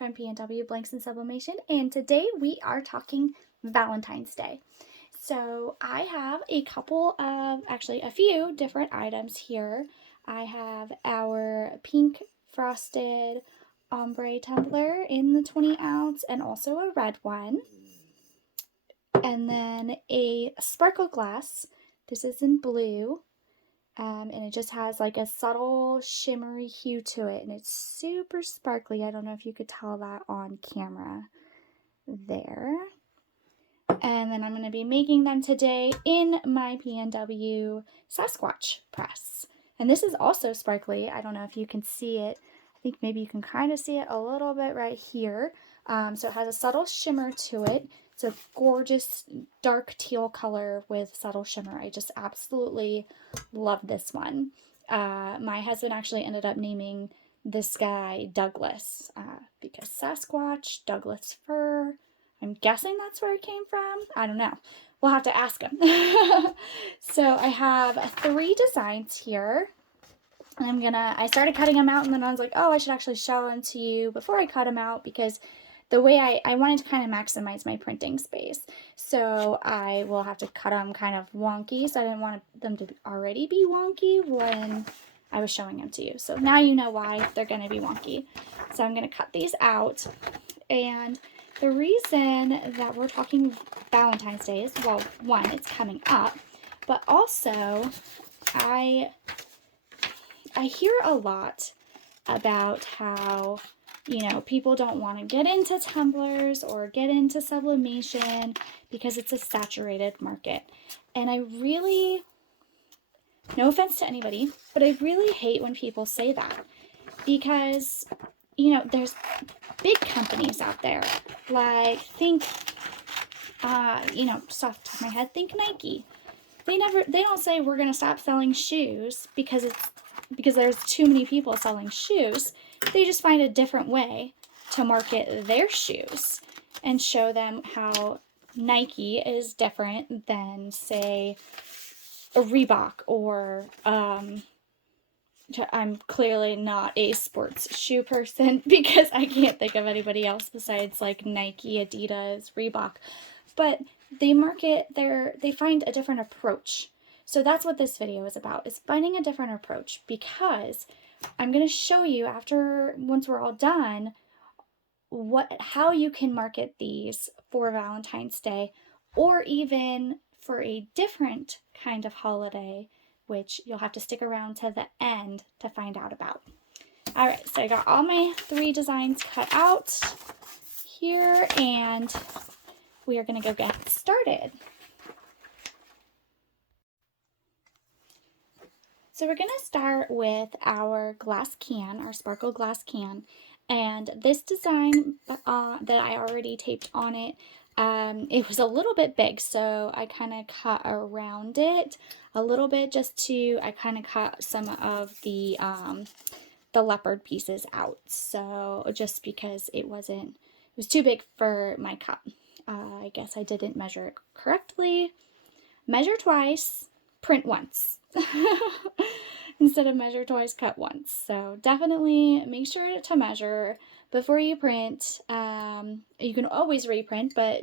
from PNW Blanks and Sublimation, and today we are talking Valentine's Day. So I have actually a few different items here. I have our pink frosted ombre tumbler in the 20 ounce and also a red one. And then a sparkle glass. This is in blue. And it just has like a subtle shimmery hue to it, and it's super sparkly. I don't know if you could tell that on camera there. And then I'm going to be making them today in my PNW Sasquatch press. And this is also sparkly. I don't know if you can see it. I think maybe you can kind of see it a little bit right here. So it has a subtle shimmer to it. It's a gorgeous dark teal color with subtle shimmer. I just absolutely love this one. My husband actually ended up naming this guy Douglas because Sasquatch, Douglas fir. I'm guessing that's where it came from. I don't know. We'll have to ask him. So I have 3 designs here. I started cutting them out, and then I was like, oh, I should actually show them to you before I cut them out, because the way I wanted to kind of maximize my printing space. So I will have to cut them kind of wonky. So I didn't want them to already be wonky when I was showing them to you. So now you know why they're going to be wonky. So I'm going to cut these out. And the reason that we're talking Valentine's Day is, well, one, it's coming up, but also I hear a lot about how, people don't want to get into tumblers or get into sublimation because it's a saturated market. And I really, no offense to anybody, but I really hate when people say that, because, there's big companies out there, like think, just off the top of my head, think Nike. They don't say we're going to stop selling shoes because there's too many people selling shoes. They just find a different way to market their shoes and show them how Nike is different than, say, a Reebok or, I'm clearly not a sports shoe person because I can't think of anybody else besides like Nike, Adidas, Reebok. But they find a different approach. So that's what this video is about, is finding a different approach, because I'm going to show you once we're all done, how you can market these for Valentine's Day, or even for a different kind of holiday, which you'll have to stick around to the end to find out about. All right, so I got all my 3 designs cut out here, and we are going to go get started. So we're going to start with our glass can, our sparkle glass can, and this design that I already taped on it, it was a little bit big, so I kind of cut around it a little bit I kind of cut some of the leopard pieces out, so just because it was too big for my cup. I guess I didn't measure it correctly. Measure twice, print once. Instead of measure twice, cut once. So definitely make sure to measure before you print. You can always reprint, but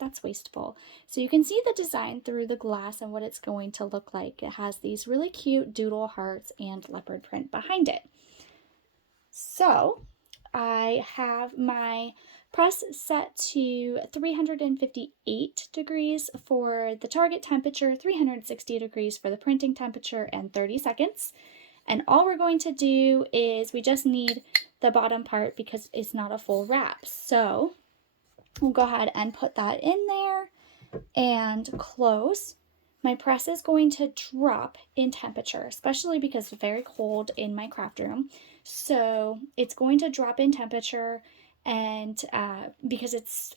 that's wasteful. So you can see the design through the glass and what it's going to look like. It has these really cute doodle hearts and leopard print behind it. So I have my press set to 358 degrees for the target temperature, 360 degrees for the printing temperature, and 30 seconds. And all we're going to do is we just need the bottom part because it's not a full wrap. So we'll go ahead and put that in there and close. My press is going to drop in temperature, especially because it's very cold in my craft room. So it's going to drop in temperature, and because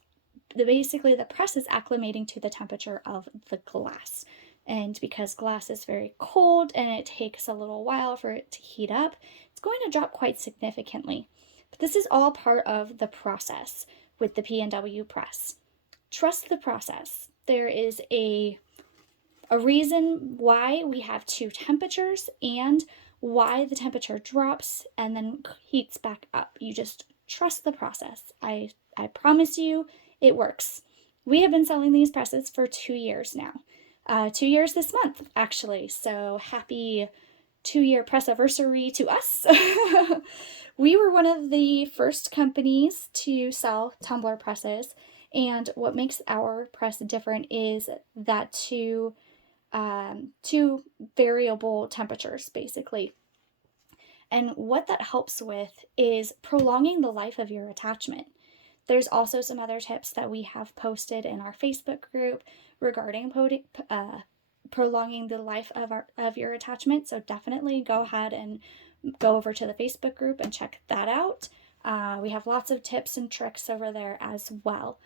basically the press is acclimating to the temperature of the glass. And because glass is very cold and it takes a little while for it to heat up, it's going to drop quite significantly. But this is all part of the process with the PNW press. Trust the process. There is a reason why we have 2 temperatures and why the temperature drops and then heats back up. You just trust the process. I promise you it works. We have been selling these presses for 2 years now. 2 years this month, actually. So happy 2-year press anniversary to us. We were one of the first companies to sell tumbler presses, and what makes our press different is that two variable temperatures, basically. And what that helps with is prolonging the life of your attachment. There's also some other tips that we have posted in our Facebook group regarding prolonging the life of your attachment. So definitely go ahead and go over to the Facebook group and check that out. We have lots of tips and tricks over there as well.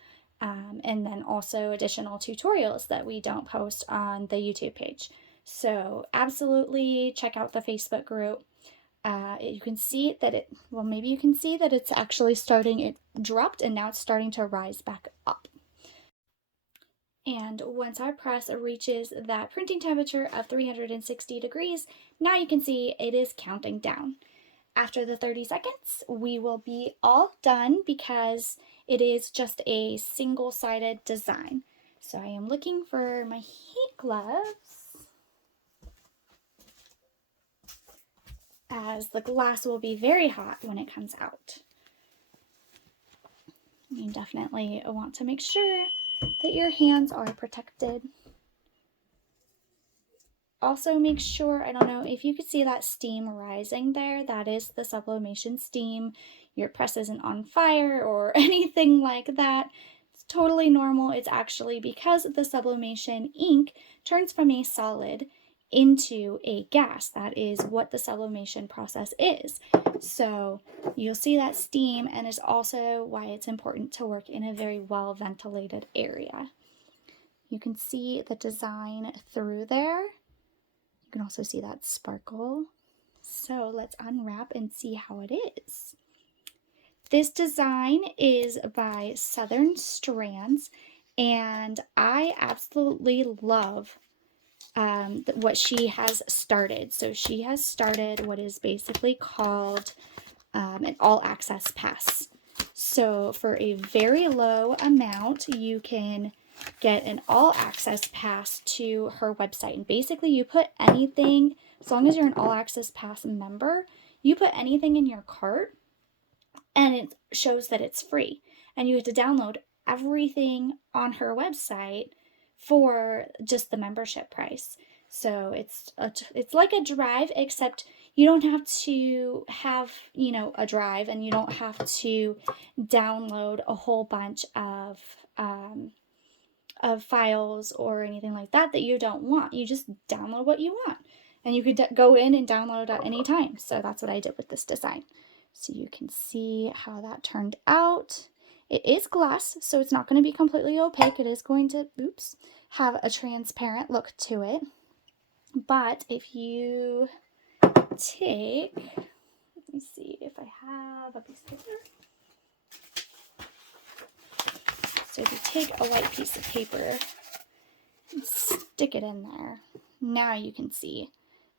And then also additional tutorials that we don't post on the YouTube page. So absolutely check out the Facebook group. You can see that maybe you can see that it's actually it dropped and now it's starting to rise back up. And once our press reaches that printing temperature of 360 degrees, now you can see it is counting down. After the 30 seconds, we will be all done because it is just a single-sided design. So I am looking for my heat gloves, as the glass will be very hot when it comes out. You definitely want to make sure that your hands are protected. Also make sure, I don't know if you could see that steam rising there, that is the sublimation steam. Your press isn't on fire or anything like that. It's totally normal. It's actually because the sublimation ink turns from a solid into a gas. That is what the sublimation process is. So you'll see that steam, and it's also why it's important to work in a very well ventilated area. You can see the design through there. You can also see that sparkle. So let's unwrap and see how it is. This design is by Southern Strands, and I absolutely love what she has started. So she has started what is basically called an all-access pass. So for a very low amount, you can get an all-access pass to her website. And basically you put anything, as long as you're an all-access pass member, you put anything in your cart and it shows that it's free. And you have to download everything on her website for just the membership price. So it's like a drive, except you don't have to have, a drive, and you don't have to download a whole bunch of files or anything like that you don't want. You just download what you want, and you could go in and download at any time. So that's what I did with this design. So you can see how that turned out. It is glass, so it's not going to be completely opaque. It is going to, have a transparent look to it. But if you take, let me see if I have a piece of paper. So if you take a white piece of paper and stick it in there, now you can see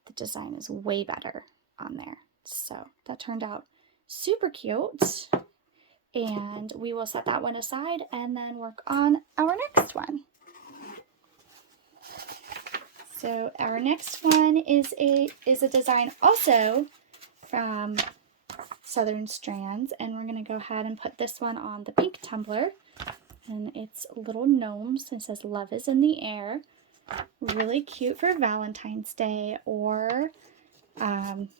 the design is way better on there. So that turned out super cute. And we will set that one aside and then work on our next one. So our next one is a design also from Southern Strands, and we're going to go ahead and put this one on the pink tumbler. And it's little gnomes. It says "Love is in the air." Really cute for Valentine's Day, or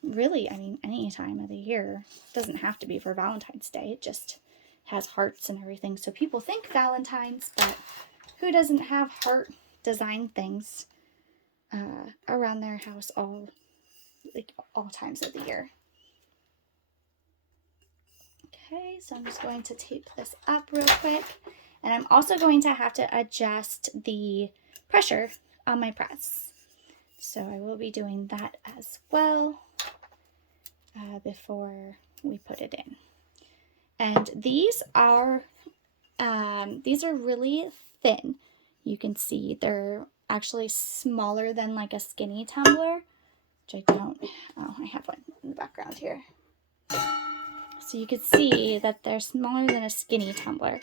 really, any time of the year. It doesn't have to be for Valentine's Day. It just has hearts and everything. So people think Valentine's, but who doesn't have heart design things around their house all times of the year? Okay, so I'm just going to tape this up real quick. And I'm also going to have to adjust the pressure on my press. So I will be doing that as well before we put it in. And these are really thin. You can see they're actually smaller than like a skinny tumbler, which I have one in the background here. So you can see that they're smaller than a skinny tumbler,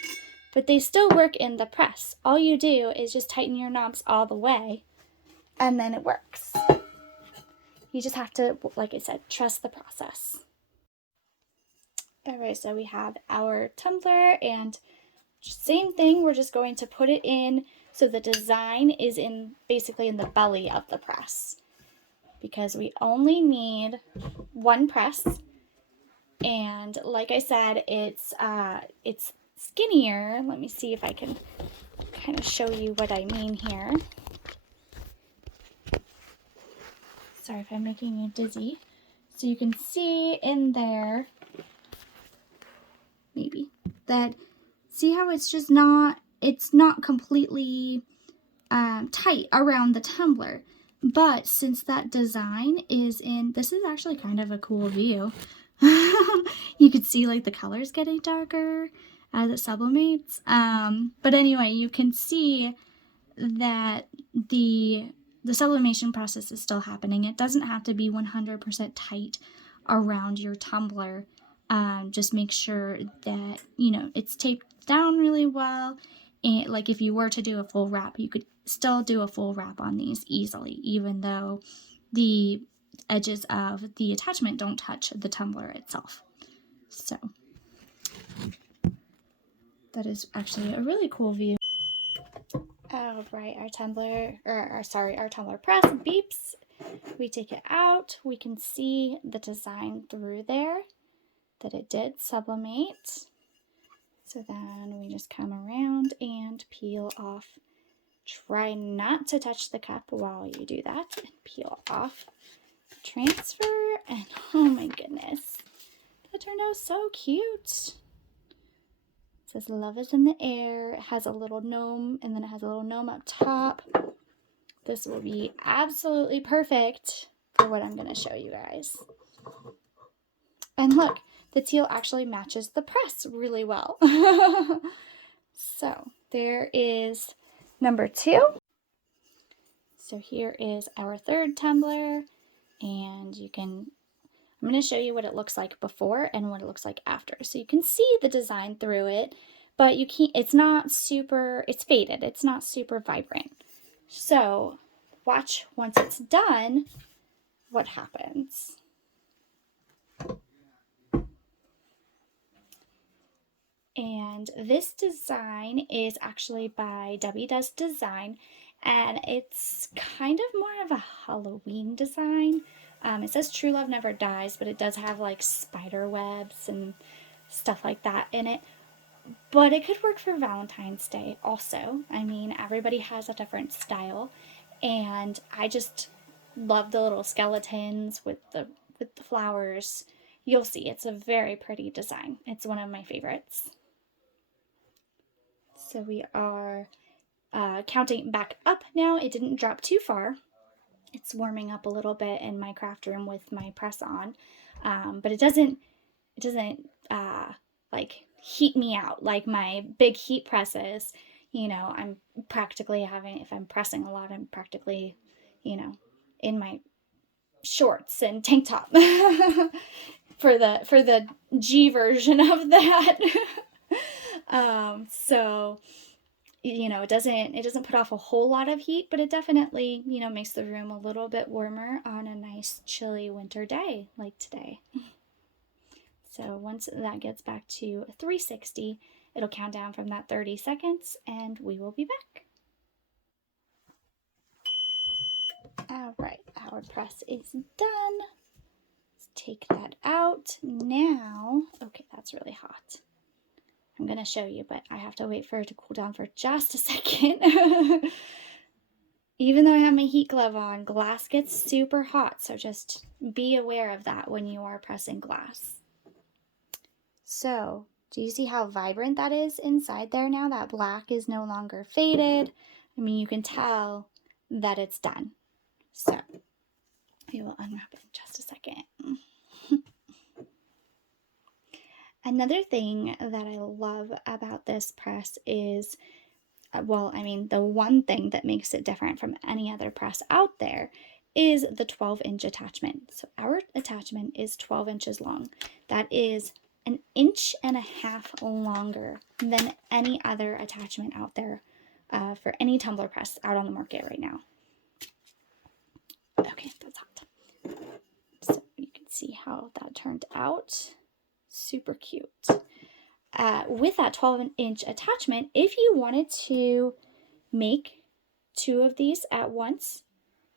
but they still work in the press. All you do is just tighten your knobs all the way, and then it works. You just have to, like I said, trust the process. All right, so we have our tumbler, and same thing, we're just going to put it in so the design is basically in the belly of the press, because we only need one press. And like I said, it's skinnier. Let me see if I can kind of show you what I mean here. Sorry if I'm making you dizzy. So you can see in there, maybe, that, see how it's just not completely tight around the tumbler. But since that design is in, this is actually kind of a cool view. You could see like the colors getting darker as it sublimates. But anyway, you can see that the sublimation process is still happening. It doesn't have to be 100% tight around your tumbler. Just make sure that, you know, it's taped down really well. And like if you were to do a full wrap, you could still do a full wrap on these easily, even though the edges of the attachment don't touch the tumbler itself. So that is actually a really cool view. All right, our tumbler press beeps. We take it out. We can see the design through there, that it did sublimate. So then we just come around and peel off. Try not to touch the cup while you do that, and peel off. Transfer, and oh my goodness, that turned out so cute. It says love is in the air. It has a little gnome, and then it has a little gnome up top. This will be absolutely perfect for what I'm going to show you guys. And look, the teal actually matches the press really well. So there is number 2. So here is our third tumbler, and I'm going to show you what it looks like before and what it looks like after. So you can see the design through it, but it's not super, it's faded. It's not super vibrant. So watch once it's done, what happens. And this design is actually by Debbie Does Design, and it's kind of more of a Halloween design. It says True Love Never Dies, but it does have like spider webs and stuff like that in it. But it could work for Valentine's Day also. I mean, everybody has a different style, and I just love the little skeletons with the flowers. You'll see, it's a very pretty design. It's one of my favorites. So we are counting back up now. It didn't drop too far. It's warming up a little bit in my craft room with my press on, but it doesn't like heat me out like my big heat presses. You know, I'm practically if I'm pressing a lot, I'm practically, you know, in my shorts and tank top for the G version of that. So, you know, it doesn't put off a whole lot of heat, but it definitely, you know, makes the room a little bit warmer on a nice chilly winter day like today. So once that gets back to 360, it'll count down from that 30 seconds and we will be back. All right, our press is done. Let's take that out now. Okay, that's really hot. I'm going to show you, but I have to wait for it to cool down for just a second. Even though I have my heat glove on, glass gets super hot, so just be aware of that when you are pressing glass. So, do you see how vibrant that is inside there now? That black is no longer faded. I mean, you can tell that it's done. So, we will unwrap it in just a second. Another thing that I love about this press is, well, I mean, the one thing that makes it different from any other press out there is the 12-inch attachment. So our attachment is 12 inches long. That is 1.5 inches longer than any other attachment out there for any tumbler press out on the market right now. Okay, that's hot. So you can see how that turned out. Super cute. With that 12-inch attachment, if you wanted to make 2 of these at once,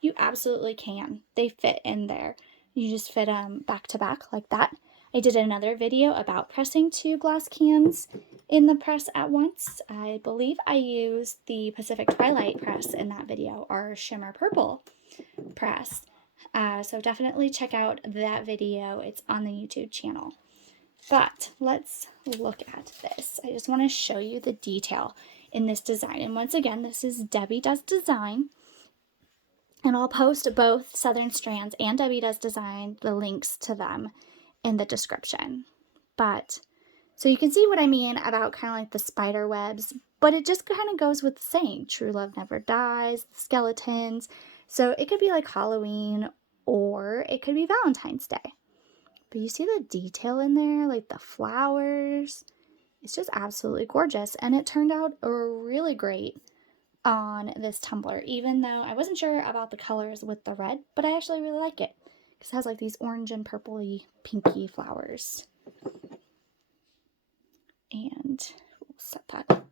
you absolutely can. They fit in there. You just fit them back to back like that. I did another video about pressing 2 glass cans in the press at once. I believe I used the Pacific Twilight press in that video, our shimmer purple press. So definitely check out that video. It's on the YouTube channel. But let's look at this. I just want to show you the detail in this design. And once again, this is Debbie Does Design. And I'll post both Southern Strands and Debbie Does Design, the links to them in the description. But, so you can see what I mean about kind of like the spider webs, but it just kind of goes with the saying, true love never dies, the skeletons. So it could be like Halloween or it could be Valentine's Day. But you see the detail in there, like the flowers. It's just absolutely gorgeous. And it turned out really great on this tumbler, even though I wasn't sure about the colors with the red, but I actually really like it because it has like these orange and purpley pinky flowers. And we'll set that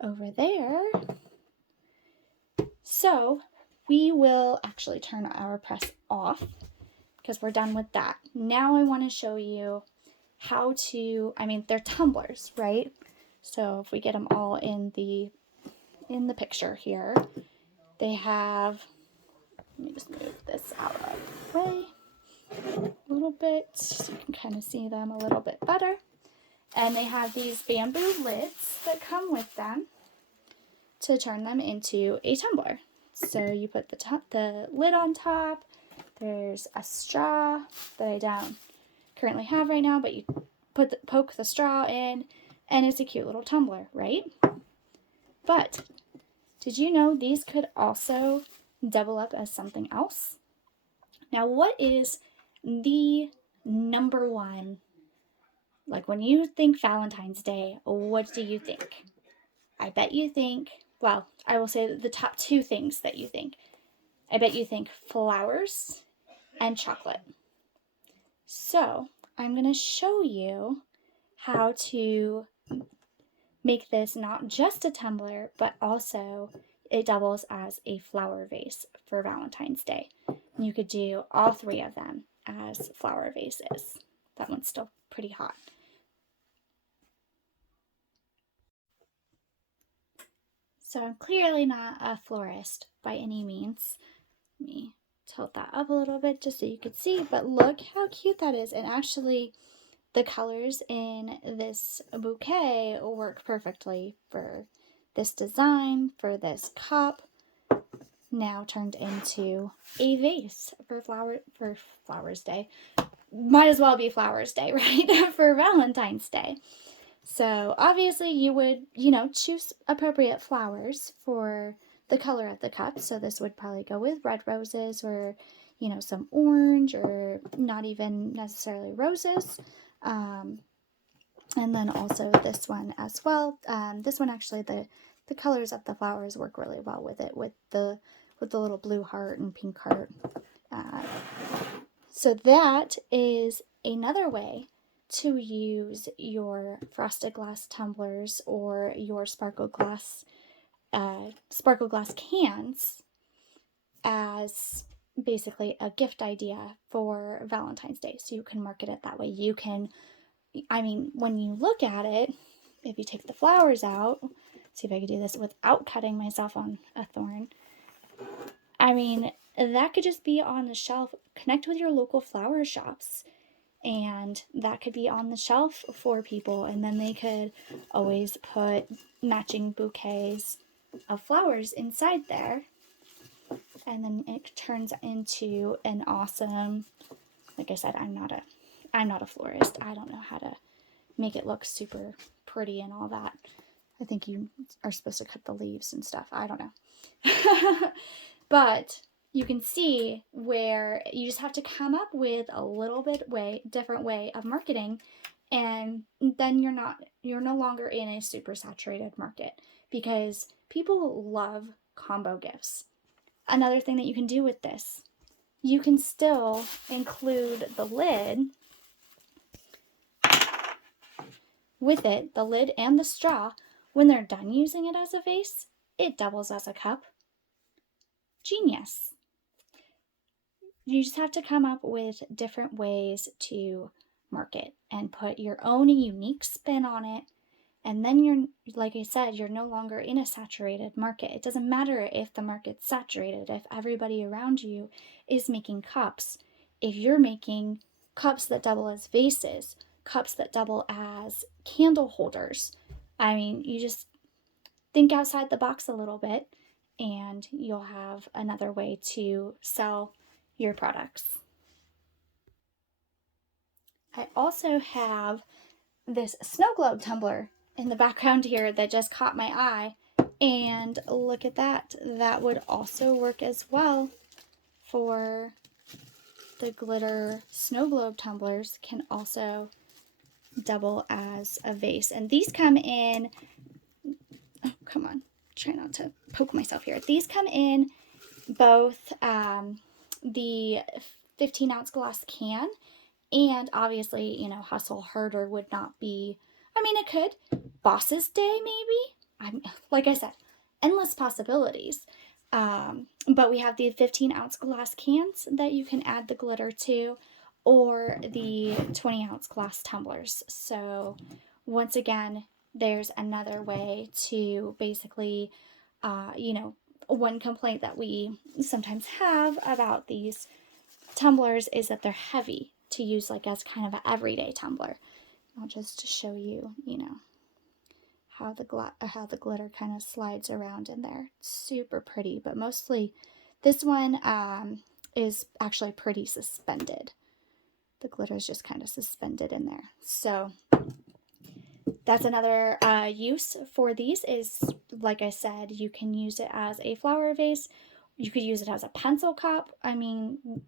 over there. So we will actually turn our press off because we're done with that. Now I want to show you how to, they're tumblers, right? So if we get them all in the picture here, they have, let me just move this out of the way a little bit so you can kind of see them a little bit better. And they have these bamboo lids that come with them to turn them into a tumbler. So you put the lid on top. There's a straw that I don't currently have right now, but you poke the straw in, and it's a cute little tumbler, right? But did you know these could also double up as something else? Now, what is the number one, like when you think Valentine's Day, what do you think? I bet you think, well, I will say the top 2 things that you think. I bet you think flowers and chocolate. So I'm going to show you how to make this not just a tumbler, but also it doubles as a flower vase for Valentine's Day. You could do all 3 of them as flower vases. That one's still pretty hot. So I'm clearly not a florist by any means. Let me tilt that up a little bit just so you can see, but look how cute that is. And actually the colors in this bouquet work perfectly for this design, for this cup, now turned into a vase for Flowers Day. Might as well be Flowers Day, right? For Valentine's Day. So obviously you would, choose appropriate flowers for the color of the cup. So this would probably go with red roses or, some orange or not even necessarily roses. And then also this one as well. This one actually, the colors of the flowers work really well with it, with the little blue heart and pink heart. So that is another way to use your frosted glass tumblers or your sparkle glass cans as basically a gift idea for Valentine's Day. So you can market it that way. You can, when you look at it, if you take the flowers out, see if I can do this without cutting myself on a thorn. That could just be on the shelf. Connect with your local flower shops. And that could be on the shelf for people, and then they could always put matching bouquets of flowers inside there, and then it turns into an awesome, like I said, I'm not a florist. I don't know how to make it look super pretty and all that. I think you are supposed to cut the leaves and stuff. I don't know. But you can see where you just have to come up with a little bit different way of marketing, And then you're no longer in a super saturated market because people love combo gifts. Another thing that you can do with this, you can still include the lid with it, the lid and the straw. When they're done using it as a vase, it doubles as a cup. Genius. You just have to come up with different ways to market and put your own unique spin on it. And then you're, like I said, you're no longer in a saturated market. It doesn't matter if the market's saturated, if everybody around you is making cups. If you're making cups that double as vases, cups that double as candle holders, I mean, you just think outside the box a little bit and you'll have another way to sell your products. I also have this snow globe tumbler in the background here that just caught my eye, and look at that. That would also work as well for the glitter snow globe tumblers, can also double as a vase. And these come in, oh come on, try not to poke myself here. These come in both the 15-ounce glass can, and obviously, you know, Hustle Harder would not be, I mean, it could. Boss's Day, maybe? Like I said, endless possibilities. But we have the 15-ounce glass cans that you can add the glitter to, or the 20-ounce glass tumblers. So once again, there's another way to basically, you know, one complaint that we sometimes have about these tumblers is that they're heavy to use like as kind of an everyday tumbler. I'll just show you, you know, how the glitter kind of slides around in there. It's super pretty, but mostly this one is actually pretty suspended. The glitter is just kind of suspended in there. So that's another use for these is, like I said, you can use it as a flower vase. You could use it as a pencil cup. I mean,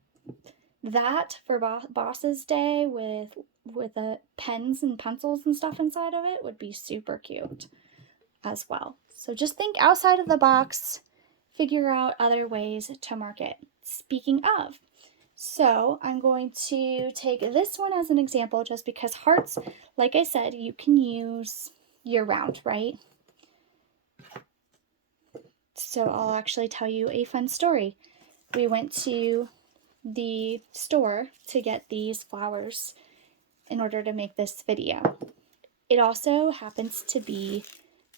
that for Boss's Day with the pens and pencils and stuff inside of it would be super cute as well. So just think outside of the box, figure out other ways to market. Speaking of, so I'm going to take this one as an example just because hearts, like I said, you can use year-round, right? So I'll actually tell you a fun story. We went to the store to get these flowers in order to make this video. It also happens to be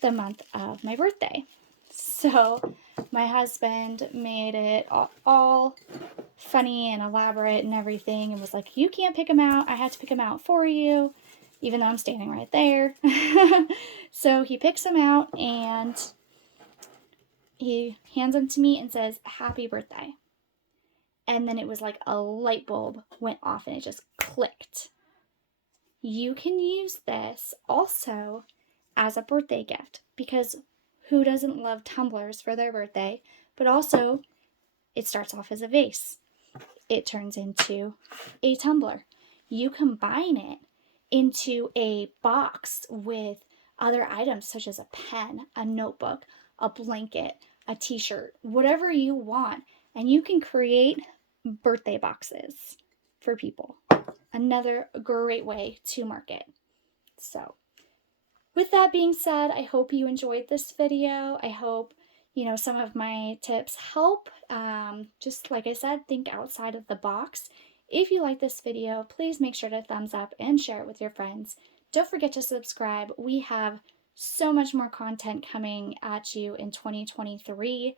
the month of my birthday. So my husband made it all funny and elaborate and everything and was like, you can't pick them out. I had to pick them out for you, even though I'm standing right there. So he picks them out and he hands them to me and says, happy birthday. And then it was like a light bulb went off and it just clicked. You can use this also as a birthday gift because who doesn't love tumblers for their birthday? But also, it starts off as a vase. It turns into a tumbler. You combine it into a box with other items such as a pen, a notebook, a blanket, a t-shirt, whatever you want, and you can create birthday boxes for people. Another great way to market. So with that being said, I hope you enjoyed this video. I hope, you know, some of my tips help. Just like I said, think outside of the box. If you like this video, please make sure to thumbs up and share it with your friends. Don't forget to subscribe. We have so much more content coming at you in 2023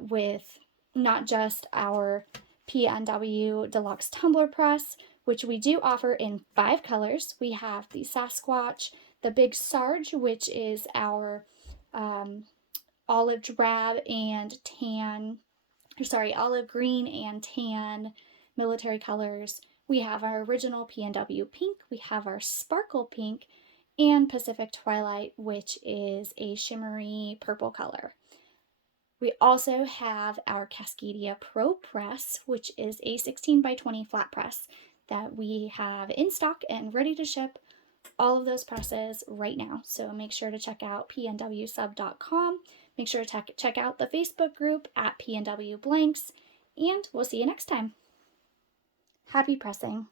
with not just our PNW Deluxe Tumbler Press, which we do offer in 5 colors. We have the Sasquatch, the Big Sarge, which is our olive drab and tan, olive green and tan military colors. We have our original PNW pink, we have our sparkle pink, and Pacific Twilight, which is a shimmery purple color. We also have our Cascadia Pro Press, which is a 16 by 20 flat press that we have in stock and ready to ship all of those presses right now. So make sure to check out pnwsub.com. Make sure to check out the Facebook group at PNW Blanks, and we'll see you next time. Happy pressing.